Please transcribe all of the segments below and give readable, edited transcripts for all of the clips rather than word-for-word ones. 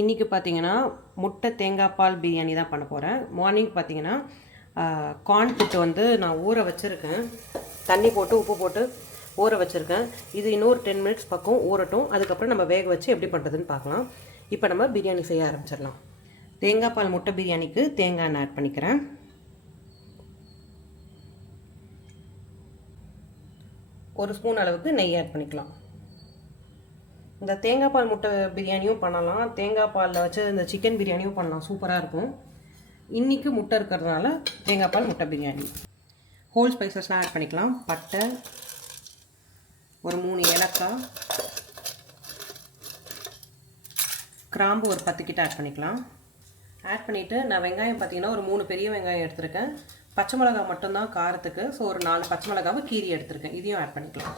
இன்றைக்கி பார்த்தீங்கன்னா முட்டை தேங்காய் பால் பிரியாணி தான் பண்ண போகிறேன். மார்னிங் பார்த்தீங்கன்னா கார்ன் புட்டு வந்து நான் ஊற வச்சுருக்கேன். தண்ணி போட்டு உப்பு போட்டு ஊற வச்சுருக்கேன். இது இன்னொரு 10 மினிட்ஸ் பக்கம் ஊறட்டும். அதுக்கப்புறம் நம்ம வேக வச்சு எப்படி பண்ணுறதுன்னு பார்க்கலாம். இப்போ நம்ம பிரியாணி செய்ய ஆரம்பிச்சிடலாம். தேங்காய் பால் முட்டை பிரியாணிக்கு தேங்காய் எண்ணெய் ஆட் பண்ணிக்கிறேன். ஒரு ஸ்பூன் அளவுக்கு நெய் ஆட் பண்ணிக்கலாம். இந்த தேங்காய் பால் முட்டை பிரியாணியும் பண்ணலாம், தேங்காய் பாலில் வச்சு இந்த சிக்கன் பிரியாணியும் பண்ணலாம், சூப்பராக இருக்கும். இன்றைக்கி முட்டை இருக்கிறதுனால தேங்காய் பால் முட்டை பிரியாணி. ஹோல் ஸ்பைசஸ்லாம் ஆட் பண்ணிக்கலாம். பட்டை, ஒரு 3 ஏலக்காய், கிராம்பு ஒரு 10 கிட்ட ஆட் பண்ணிக்கலாம். ஆட் பண்ணிவிட்டு நான் வெங்காயம் பார்த்திங்கன்னா ஒரு 3 பெரிய வெங்காயம் எடுத்திருக்கேன். பச்சை மிளகாய் மட்டும்தான் காரத்துக்கு, ஸோ ஒரு 4 பச்சை மிளகாவை கீரி எடுத்திருக்கேன். இதையும் ஆட் பண்ணிக்கலாம்.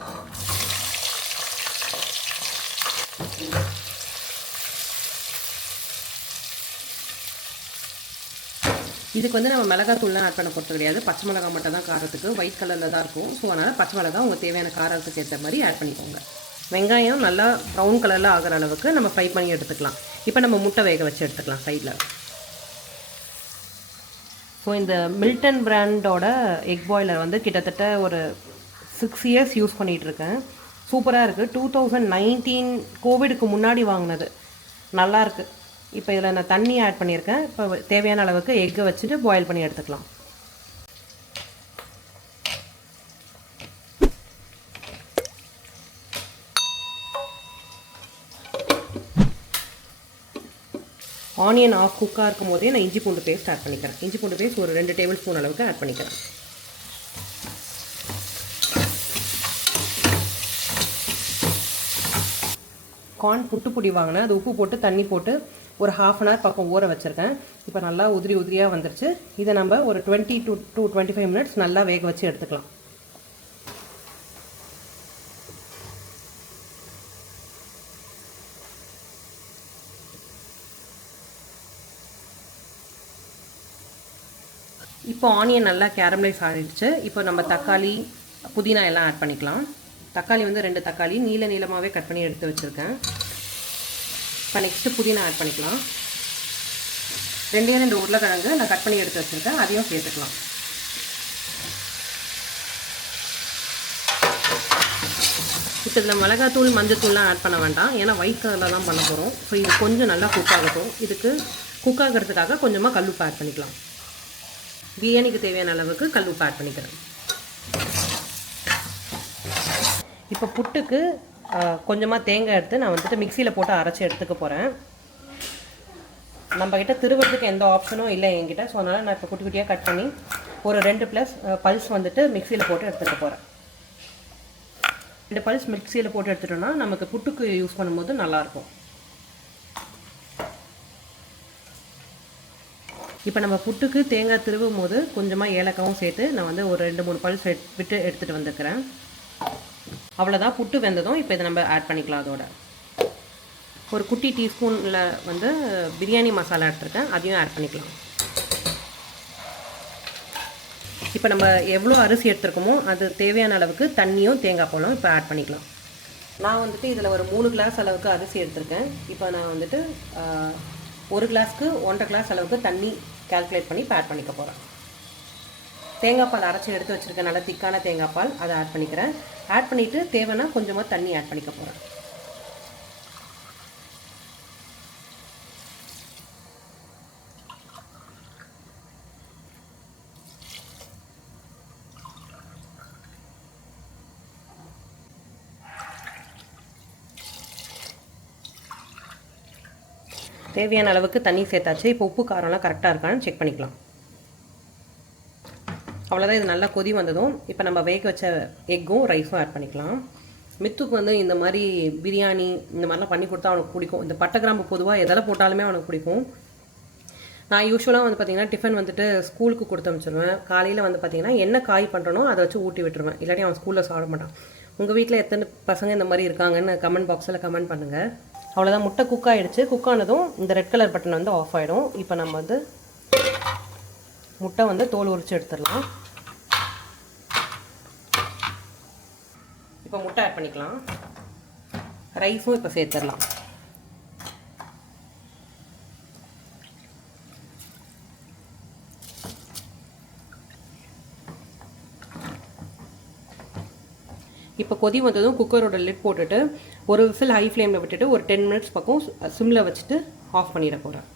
இதுக்கு வந்து நம்ம மிளகாத்தூள்லாம் ஆட் பண்ண போகிறது கிடையாது. பச்சை மிளகாய் மட்டும் தான் காரத்துக்கு, ஒயிட் கலரில் தான் இருக்கும். ஸோ அதனால் பச்சை மிளகாய் உங்கள் தேவையான காரத்துக்கு ஏற்ற மாதிரி ஆட் பண்ணிக்கோங்க. வெங்காயம் நல்லா ப்ரௌன் கலரில் ஆகிற அளவுக்கு நம்ம ஃப்ரை பண்ணி எடுத்துக்கலாம். இப்போ நம்ம முட்டை வேக வச்சு எடுத்துக்கலாம் சைடில். ஸோ இந்த மில்டன் பிராண்டோட எக் பாய்லர் வந்து கிட்டத்தட்ட ஒரு 6 இயர்ஸ் யூஸ் பண்ணிகிட்ருக்கேன். சூப்பராக இருக்குது. 2019 கோவிடுக்கு முன்னாடி வாங்கினது. நல்லாயிருக்கு. இப்போ இதில் நான் தண்ணி ஆட் பண்ணியிருக்கேன். இப்போ தேவையான அளவுக்கு எக்கை வச்சுட்டு பாயில் பண்ணி எடுத்துக்கலாம். ஆனியன் ஆஃப் குக்காக இருக்கும் போதே நான் இஞ்சி பூண்டு பேஸ்ட் ஆட் பண்ணிக்கிறேன். இஞ்சி பூண்டு பேஸ்ட் ஒரு 2 டேபிள் ஸ்பூன் அளவுக்கு ஆட் பண்ணிக்கிறேன். கார்ன் புட்டு பொடி வாங்கினேன். அது உப்பு போட்டு தண்ணி போட்டு ஒரு 1/2 அன் ஹவர் பக்கம் ஊற வச்சுருக்கேன். இப்போ நல்லா உதிரியாக வந்துருச்சு. இதை நம்ம ஒரு 20 to 25 மினிட்ஸ் நல்லா வேக வச்சு எடுத்துக்கலாம். இப்போ ஆனியன் நல்லா கேரமலைஸ் ஆகிடுச்சு. இப்போ நம்ம தக்காளி, புதினா எல்லாம் ஆட் பண்ணிக்கலாம். தக்காளி வந்து 2 தக்காளி நீளமாகவே கட் பண்ணி எடுத்து வச்சுருக்கேன். இப்போ நெக்ஸ்ட்டு புதினா ஆட் பண்ணிக்கலாம். 2 உருளைக்கிழங்கு நான் கட் பண்ணி எடுத்து வச்சுருக்கேன், அதையும் சேர்த்துக்கலாம். இப்போ இதில் மிளகாத்தூள் மஞ்சத்தூள்லாம் ஆட் பண்ண வேண்டாம், ஏன்னா ஒயிட் கலரில் தான் பண்ண போகிறோம். ஸோ இது கொஞ்சம் நல்லா குக் ஆகட்டும். இதுக்கு குக் ஆகிறதுக்காக கொஞ்சமாக கல்லுப்பு ஆட் பண்ணிக்கலாம். பிரியாணிக்கு தேவையான அளவுக்கு கல்லுப்பு ஆட் பண்ணிக்கிறேன். இப்போ புட்டுக்கு கொஞ்சமாக தேங்காய் எடுத்து நான் வந்துட்டு மிக்சியில் போட்டு அரைச்சி எடுத்துக்க போகிறேன். நம்மக்கிட்ட திருவறதுக்கு எந்த ஆப்ஷனும் இல்லை என்கிட்ட. ஸோ அதனால் நான் இப்போ குட்டி குட்டியாக கட் பண்ணி ஒரு 2 பல்ஸ் வந்துட்டு மிக்சியில் போட்டு எடுத்துக்க போகிறேன். 2 பல்ஸ் மிக்சியில் போட்டு எடுத்துட்டோன்னா நமக்கு புட்டுக்கு யூஸ் பண்ணும்போது நல்லாயிருக்கும். இப்போ நம்ம புட்டுக்கு தேங்காய் திருவும் போது கொஞ்சமாக ஏலக்காவும் சேர்த்து நான் வந்து ஒரு 2-3 பல்ஸ் விட்டு எடுத்துகிட்டு வந்துக்கிறேன். அவ்வளோதான், புட்டு வெந்ததும் இப்போ இதை நம்ம ஆட் பண்ணிக்கலாம். அதோட ஒரு குட்டி டீஸ்பூனில் வந்து பிரியாணி மசாலா எடுத்துருக்கேன், அதையும் ஆட் பண்ணிக்கலாம். இப்போ நம்ம எவ்வளோ அரிசி எடுத்துருக்கோமோ அது தேவையான அளவுக்கு தண்ணியும் தேங்காய் பாலும் இப்போ ஆட் பண்ணிக்கலாம். நான் வந்துட்டு இதில் ஒரு 3 கிளாஸ் அளவுக்கு அரிசி எடுத்திருக்கேன். இப்போ நான் வந்துட்டு 1 கிளாஸ்க்கு 1.5 கிளாஸ் அளவுக்கு தண்ணி கால்குலேட் பண்ணி இப்போ ஆட் பண்ணிக்க போகிறேன். தேங்காய் பால் அரைச்சி எடுத்து வச்சுருக்கேன், நல்லா திக்கான தேங்காய் பால், அதை ஆட் பண்ணிக்கிறேன். ஆட் பண்ணிவிட்டு தேவைன்னா கொஞ்சமாக தண்ணி ஆட் பண்ணிக்க போகிறேன். தேவையான அளவுக்கு தண்ணி சேர்த்தாச்சு. இப்போ உப்பு காரம்லாம் கரெக்டாக இருக்கான்னு செக் பண்ணிக்கலாம். அவ்வளோதான். இது நல்லா கொதி வந்ததும் இப்போ நம்ம வேக வச்ச எக்கும் ரைஸும் ஆட் பண்ணிக்கலாம். மித்துக்கு வந்து இந்த மாதிரி பிரியாணி இந்த மாதிரிலாம் பண்ணி கொடுத்தா அவனுக்கு பிடிக்கும். இந்த பட்டை கிராம்பு பொதுவாக எதில் போட்டாலுமே அவனுக்கு பிடிக்கும். நான் யூஸ்வலாக வந்து பார்த்திங்கன்னா டிஃபன் வந்துட்டு ஸ்கூலுக்கு கொடுத்து அனுப்பிச்சிடுவேன். காலையில் வந்து பார்த்திங்கன்னா என்ன காய் பண்ணுறனோ அதை வச்சு ஊட்டி விட்டுருவேன், இல்லாட்டி அவன் ஸ்கூலில் சாப்பிட மாட்டான். உங்கள் வீட்டில் எத்தனை பசங்க இந்த மாதிரி இருக்காங்கன்னு கமெண்ட் பாக்ஸில் கமெண்ட் பண்ணுங்கள். அவ்வளோதான், முட்டை குக் ஆகிடுச்சு. குக் ஆனதும் இந்த ரெட் கலர் பட்டன் வந்து ஆஃப் ஆகிடும். இப்போ நம்ம வந்து முட்டை வந்து தோல் உரித்து எடுத்துடலாம். இப்போ முட்டை ஆட் பண்ணிக்கலாம். ரைஸும் இப்போ சேர்த்துடலாம். இப்போ கொதி வந்ததும் குக்கரோட லிட் போட்டுட்டு ஒரு விசில் ஹை ஃப்ளேமில் விட்டுட்டு ஒரு 10 மினிட்ஸ் பக்கம் சிம்மில் வச்சுட்டு ஆஃப் பண்ணிட போகிறேன்.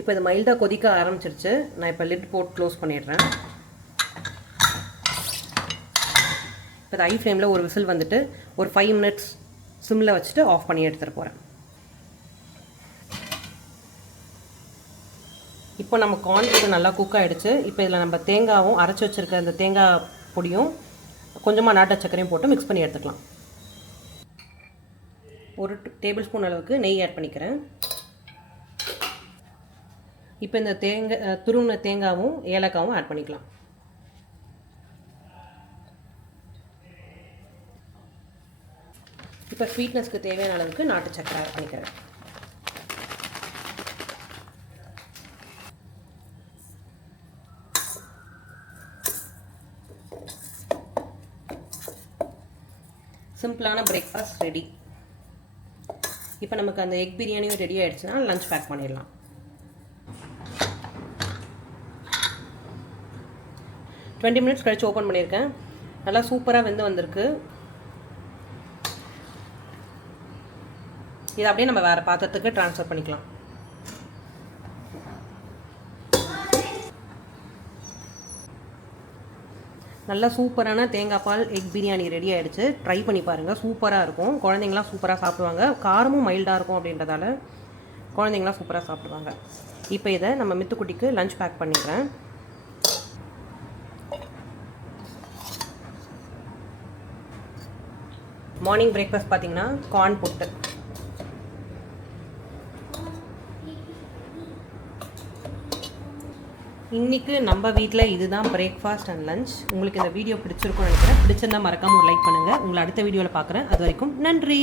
இப்போ இது மைல்டாக கொதிக்க ஆரம்பிச்சிருச்சு. நான் இப்போ லிட் போட்டு க்ளோஸ் பண்ணிடுறேன். இப்போ இது ஹை ஃப்ளேமில் ஒரு விசில் வந்துட்டு ஒரு 5 மினிட்ஸ் சிம்மில் வச்சுட்டு ஆஃப் பண்ணி எடுத்துகிட்டு போகிறேன். இப்போ நம்ம கார்ன் நல்லா குக் ஆகிடுச்சு. இப்போ இதில் நம்ம தேங்காவும் அரைச்சி வச்சுருக்க அந்த தேங்காய் பொடியும் கொஞ்சமாக நாட்டு சர்க்கரையும் போட்டு மிக்ஸ் பண்ணி எடுத்துக்கலாம். ஒரு டேபிள் ஸ்பூன் அளவுக்கு நெய் ஆட் பண்ணிக்கிறேன். இப்போ இந்த துருவின தேங்காவும் ஏலக்காவும் ஆட் பண்ணிக்கலாம். இப்போ ஸ்வீட்னஸ்க்கு தேவையான அளவுக்கு நாட்டு சர்க்கரை ஆட் பண்ணிக்கிறேன். சிம்பிளான பிரேக்ஃபாஸ்ட் ரெடி. இப்போ நமக்கு அந்த எக் பிரியாணியும் ரெடி ஆகிடுச்சுன்னா லஞ்ச் பேக் பண்ணிடலாம். டுவெண்ட்டி மினிட்ஸ் கழிச்சு ஓப்பன் பண்ணியிருக்கேன். நல்லா சூப்பராக வெந்து வந்திருக்கு. இதை அப்படியே நம்ம வேறு பாத்திரத்துக்கு ட்ரான்ஸ்ஃபர் பண்ணிக்கலாம். நல்லா சூப்பரான தேங்காய் பால் எக் பிரியாணி ரெடி ஆகிடுச்சு. ட்ரை பண்ணி பாருங்கள், சூப்பராக இருக்கும். குழந்தைங்களாம் சூப்பராக சாப்பிடுவாங்க. காரமும் மைல்டாக இருக்கும் அப்படின்றதால குழந்தைங்களாம் சூப்பராக சாப்பிடுவாங்க. இப்போ இதை நம்ம மித்துக்குட்டிக்கு லஞ்ச் பேக் பண்ணிடுறேன். மார்னிங் பிரேக்ஃபாஸ்ட் பார்த்திங்கன்னா கார்ன் புட்டு. இன்றைக்கி நம்ம வீட்டில் இதுதான் பிரேக்ஃபாஸ்ட் அண்ட் லஞ்ச். உங்களுக்கு இந்த வீடியோ பிடிச்சிருக்கும்னு நினைக்கிறேன். பிடிச்சிருந்தால் மறக்காமல் ஒரு லைக் பண்ணுங்கள். உங்களை அடுத்த வீடியோவில் பார்க்குறேன். அது வரைக்கும் நன்றி.